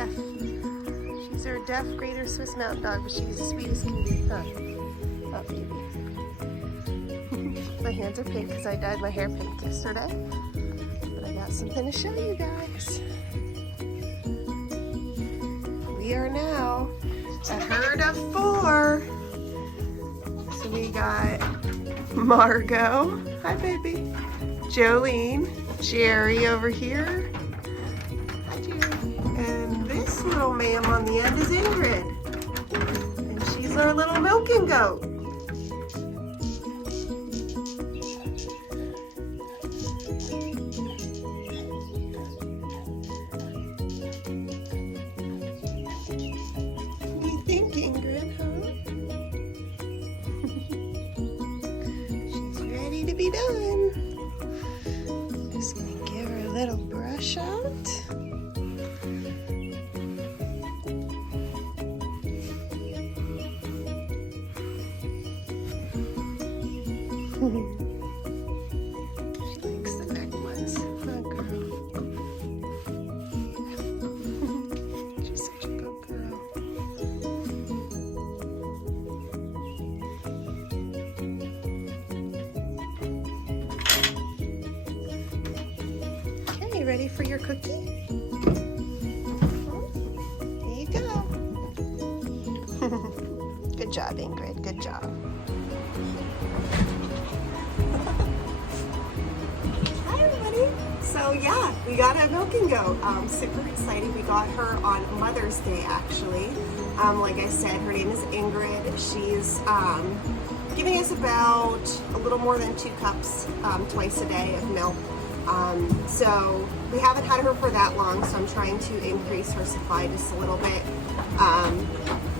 deaf. She's our deaf Greater Swiss Mountain Dog, but she's as sweet as can be, huh? Oh, baby. My hands are pink because I dyed my hair pink yesterday. But I got something to show you guys. We are now a herd of 4. So we got Margot, hi baby, Jolene, Jerry over here, hi Jerry, and this little ma'am on the end is Ingrid, and she's our little milking goat. What do you think, Ingrid, huh? She's ready to be done. Just gonna give her a little brush out. She likes the neck ones, huh, girl? Yeah. She's such a good girl. Okay, ready for your cookie? Here you go. Good job, Ingrid. Good job. Hi, everybody. So yeah, we got a milking goat. Super excited. We got her on Mother's Day, actually. Like I said, her name is Ingrid. She's giving us about a little more than 2 cups twice a day of milk. So we haven't had her for that long, so I'm trying to increase her supply just a little bit.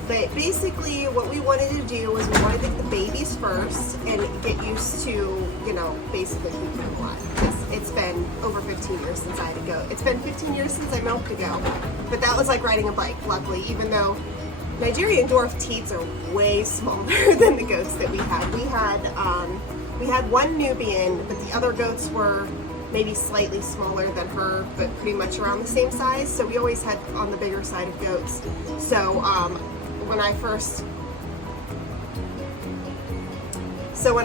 But basically what we wanted to do was we wanted to get the babies first and get used to, you know, basically keeping them alive. It's been over 15 years since I had a goat. It's been 15 years since I milked a goat. But that was like riding a bike, luckily, even though Nigerian dwarf teats are way smaller than the goats that we had. We had one Nubian, but the other goats were maybe slightly smaller than her, but pretty much around the same size. So we always had on the bigger side of goats. So when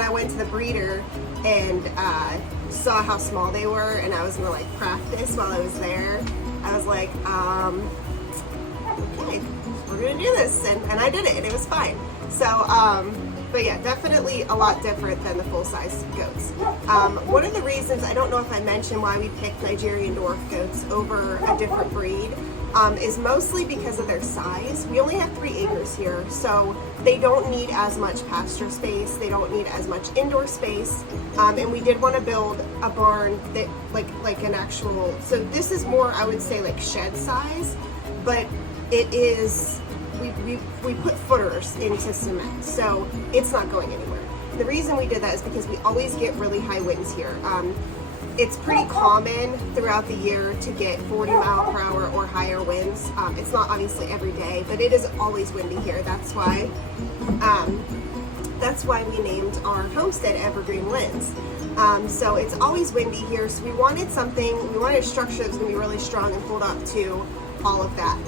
I went to the breeder and saw how small they were, and I was gonna like practice while I was there, I was like, okay, we're gonna do this, and I did it, and it was fine. So, but yeah, definitely a lot different than the full-size goats. One of the reasons, I don't know if I mentioned why we picked Nigerian dwarf goats over a different breed, is mostly because of their size. We only have 3 acres here, so they don't need as much pasture space, they don't need as much indoor space, and we did want to build a barn that like an actual, so this is more, I would say, like shed size, but it is, we put footers into cement, so it's not going anywhere. The reason we did that is because we always get really high winds here. It's pretty common throughout the year to get 40 mile per hour or higher winds. It's not obviously every day, but it is always windy here. That's why we named our homestead Evergreen Winds. So it's always windy here, so we wanted a structure that was going to be really strong and hold up to all of that.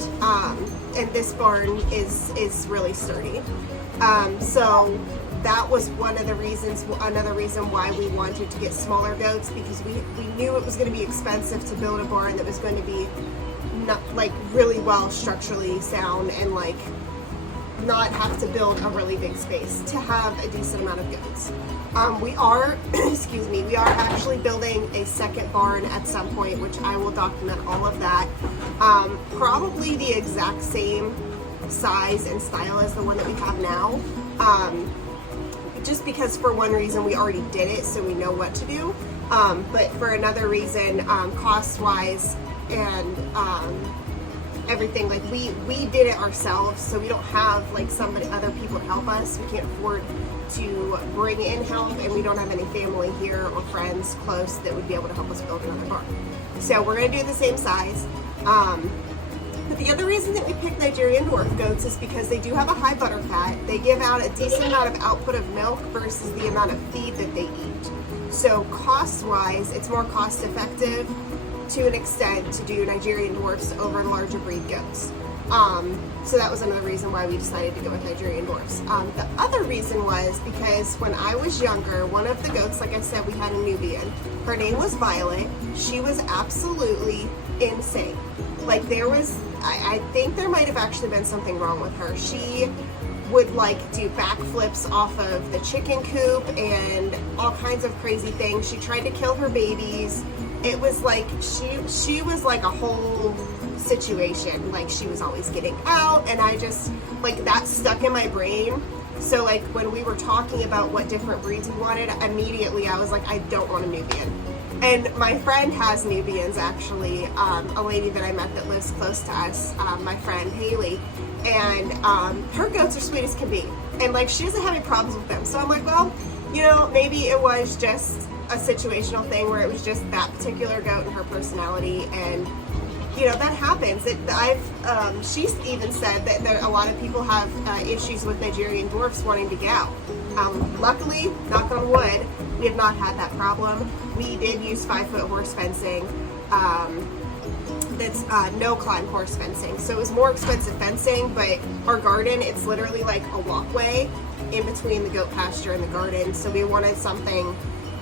And this barn is really sturdy. So that was another reason why we wanted to get smaller goats, because we knew it was going to be expensive to build a barn that was going to be not like really well structurally sound and like not have to build a really big space to have a decent amount of goats. We are, excuse me, we are actually building a second barn at some point, which I will document all of that. Probably the exact same size and style as the one that we have now. Just because for one reason we already did it, so we know what to do. But for another reason, cost-wise and everything, like we did it ourselves, so we don't have like other people to help us. We can't afford to bring in help, and we don't have any family here or friends close that would be able to help us build another barn. So we're gonna do the same size. But the other reason that we picked Nigerian dwarf goats is because they do have a high butter fat. They give out a decent amount of output of milk versus the amount of feed that they eat. So cost-wise, it's more cost-effective to an extent to do Nigerian dwarfs over larger breed goats. So that was another reason why we decided to go with Nigerian dwarfs. The other reason was because when I was younger, one of the goats, like I said, we had a Nubian. Her name was Violet. She was absolutely insane. Like there was, I think there might have actually been something wrong with her. She would like do backflips off of the chicken coop and all kinds of crazy things. She tried to kill her babies. It was like, she was like a whole situation. Like she was always getting out, and I just, like, that stuck in my brain. So like when we were talking about what different breeds we wanted, immediately I was like, I don't want a Nubian. And my friend has Nubians, actually, a lady that I met that lives close to us, my friend Haley, and her goats are sweet as can be, and like she doesn't have any problems with them. So I'm like, well, you know, maybe it was just a situational thing where it was just that particular goat and her personality, and you know, that happens. She's even said that a lot of people have issues with Nigerian dwarfs wanting to get out. Luckily, knock on wood, we have not had that problem. We did use 5-foot horse fencing. That's no climb horse fencing. So it was more expensive fencing, but our garden, it's literally like a walkway in between the goat pasture and the garden. So we wanted something,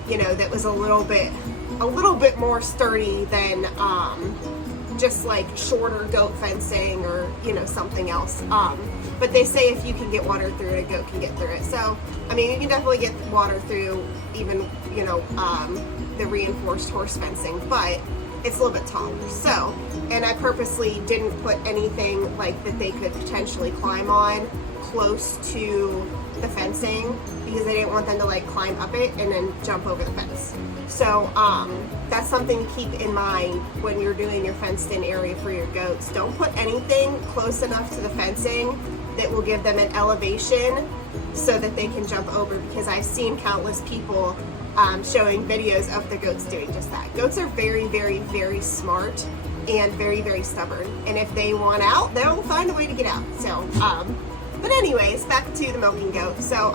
you know, that was a little bit more sturdy than just like shorter goat fencing or, you know, something else. But they say if you can get water through it, a goat can get through it. So, I mean, you can definitely get water through even, you know, the reinforced horse fencing, but it's a little bit taller. So, and I purposely didn't put anything like that they could potentially climb on close to the fencing, because I didn't want them to like climb up it and then jump over the fence. So that's something to keep in mind when you're doing your fenced in area for your goats. Don't put anything close enough to the fencing that will give them an elevation so that they can jump over, because I've seen countless people showing videos of the goats doing just that. Goats are very, very, very smart and very, very stubborn, and if they want out, they'll find a way to get out. So but anyways, back to the milking goat. So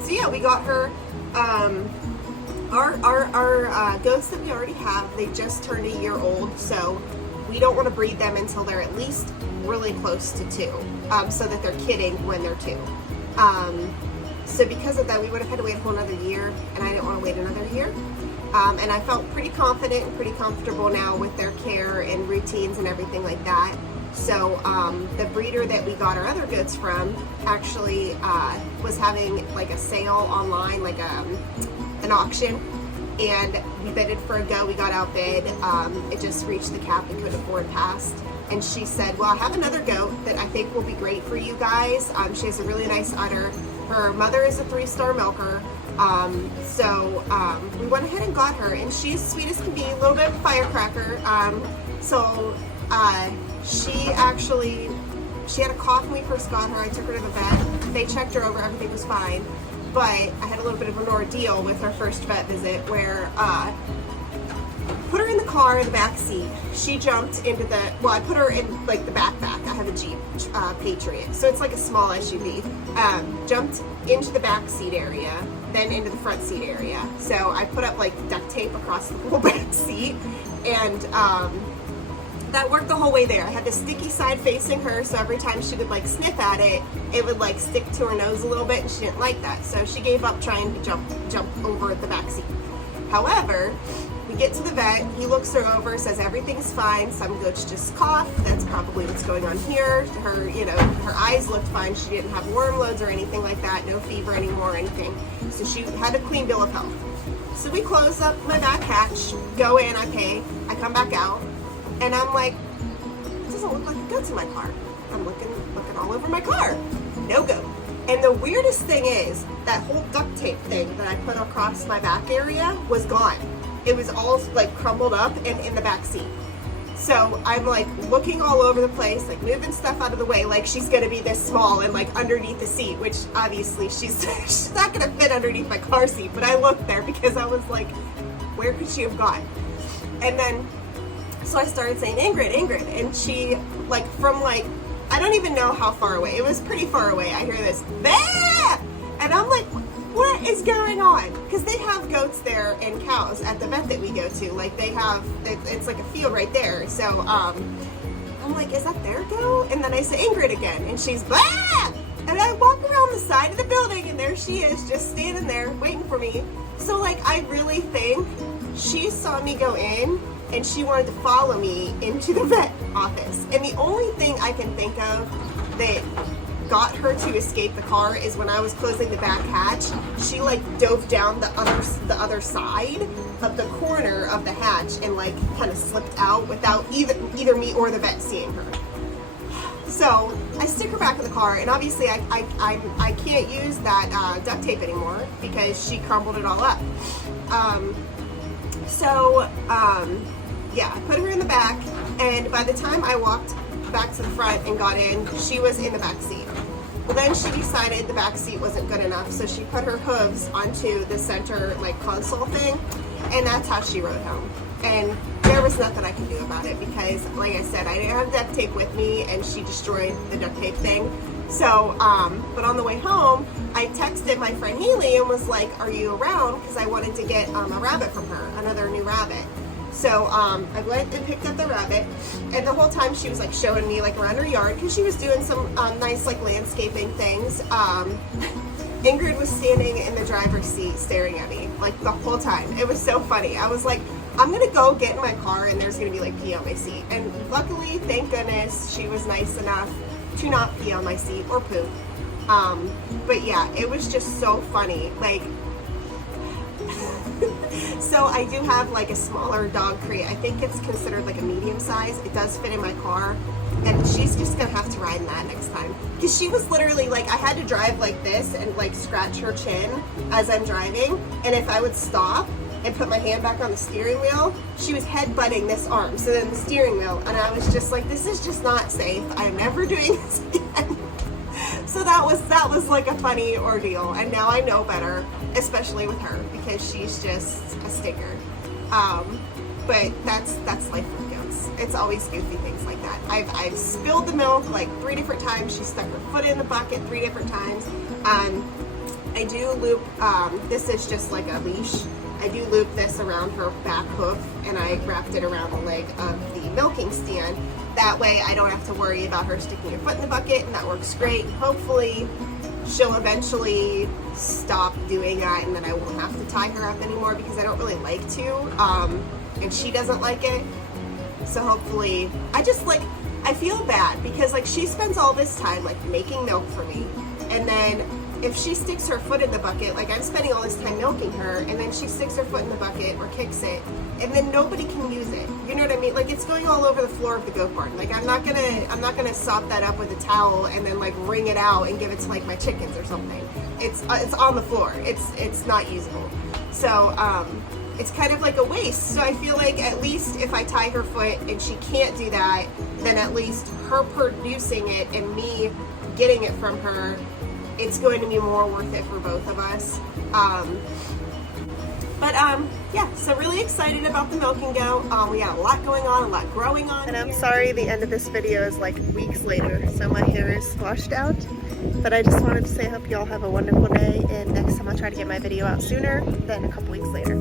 so yeah, we got her. Our goats that we already have, they just turned a year old, so we don't want to breed them until they're at least really close to 2, so that they're kidding when they're 2. So because of that, we would have had to wait a whole another year, and I didn't want to wait another year. And I felt pretty confident and pretty comfortable now with their care and routines and everything like that. So the breeder that we got our other goats from actually was having like a sale online, like an auction, and we bidded for a goat. We got outbid. It just reached the cap we couldn't afford past. And she said, well, I have another goat that I think will be great for you guys. She has a really nice udder. Her mother is a 3-star milker. So we went ahead and got her, and she's sweet as can be, a little bit of a firecracker. She had a cough when we first got her. I took her to the vet. They checked her over, everything was fine. But I had a little bit of an ordeal with her first vet visit where put her in the car in the back seat. She jumped into I put her in like the backpack. I have a Jeep Patriot, so it's like a small SUV. Jumped into the back seat area, then into the front seat area. So I put up like duct tape across the whole back seat, and that worked the whole way there. I had the sticky side facing her, so every time she would like sniff at it, it would like stick to her nose a little bit, and she didn't like that. So she gave up trying to jump over the back seat. However, we get to the vet, he looks her over, says everything's fine, some goats just cough, that's probably what's going on here. Her, you know, her eyes looked fine, she didn't have worm loads or anything like that, no fever anymore or anything. So she had a clean bill of health. So we close up my back hatch, go in, I pay, I come back out, and I'm like, it doesn't look like a goat's in my car. I'm looking all over my car, no goat. And the weirdest thing is, that whole duct tape thing that I put across my back area was gone. It was all like crumbled up and in the back seat. So I'm like looking all over the place, like moving stuff out of the way, like she's gonna be this small and like underneath the seat, which obviously she's not gonna fit underneath my car seat, but I looked there because I was like, where could she have gone? And then, so I started saying, Ingrid, Ingrid, and she like from like, I don't even know how far away, it was pretty far away, I hear this, bah! And I'm like, what is going on? Because they have goats there and cows at the vet that we go to. Like they have, it's like a field right there. So I'm like, is that their goat? And then I say Ingrid again, and she's blah! And I walk around the side of the building, and there she is, just standing there waiting for me. So like, I really think she saw me go in, and she wanted to follow me into the vet office. And the only thing I can think of that got her to escape the car is when I was closing the back hatch, she like dove down the other side of the corner of the hatch and like kind of slipped out without either me or the vet seeing her. So I stick her back in the car, and obviously I can't use that duct tape anymore because she crumbled it all up. Yeah, I put her in the back, and by the time I walked back to the front and got in, she was in the back seat. Well, then she decided the back seat wasn't good enough, so she put her hooves onto the center like console thing, and that's how she rode home. And there was nothing I could do about it because, like I said, I didn't have duct tape with me, and she destroyed the duct tape thing. So, but on the way home, I texted my friend Haley and was like, "Are you around?" Because I wanted to get a rabbit from her, another new rabbit. So I went and picked up the rabbit, and the whole time she was like showing me like around her yard because she was doing some nice like landscaping things. Ingrid was standing in the driver's seat staring at me like the whole time. It was so funny. I was like, I'm gonna go get in my car and there's gonna be like pee on my seat. And luckily, thank goodness, she was nice enough to not pee on my seat or poop. But yeah, it was just so funny. Like, so I do have like a smaller dog crate. I think it's considered like a medium size. It does fit in my car, and she's just gonna have to ride in that next time. Because she was literally like, I had to drive like this and like scratch her chin as I'm driving, and if I would stop and put my hand back on the steering wheel, she was headbutting this arm, so then the steering wheel, and I was just like, this is just not safe. I'm never doing this again. So that was like a funny ordeal, and now I know better, especially with her, because she's just a stinker. But that's life with goats. It's always goofy things like that. I've spilled the milk like 3 different times. She stuck her foot in the bucket 3 different times. I do loop, this is just like a leash. I do loop this around her back hoof, and I wrapped it around the leg of the milking stand. That way I don't have to worry about her sticking her foot in the bucket, and that works great. Hopefully she'll eventually stop doing that, and then I won't have to tie her up anymore because I don't really like to, and she doesn't like it. So hopefully, I feel bad because like she spends all this time like making milk for me, and then if she sticks her foot in the bucket, like I'm spending all this time milking her, and then she sticks her foot in the bucket or kicks it, and then nobody can use it. You know what I mean? Like it's going all over the floor of the goat barn. Like I'm not gonna sop that up with a towel and then like wring it out and give it to like my chickens or something. It's on the floor. It's not usable. So it's kind of like a waste. So I feel like at least if I tie her foot and she can't do that, then at least her producing it and me getting it from her, it's going to be more worth it for both of us. Yeah, so really excited about the milking goat. We got a lot going on, a lot growing on. And I'm sorry the end of this video is like weeks later, so my hair is washed out. But I just wanted to say I hope you all have a wonderful day, and next time I'll try to get my video out sooner than a couple weeks later.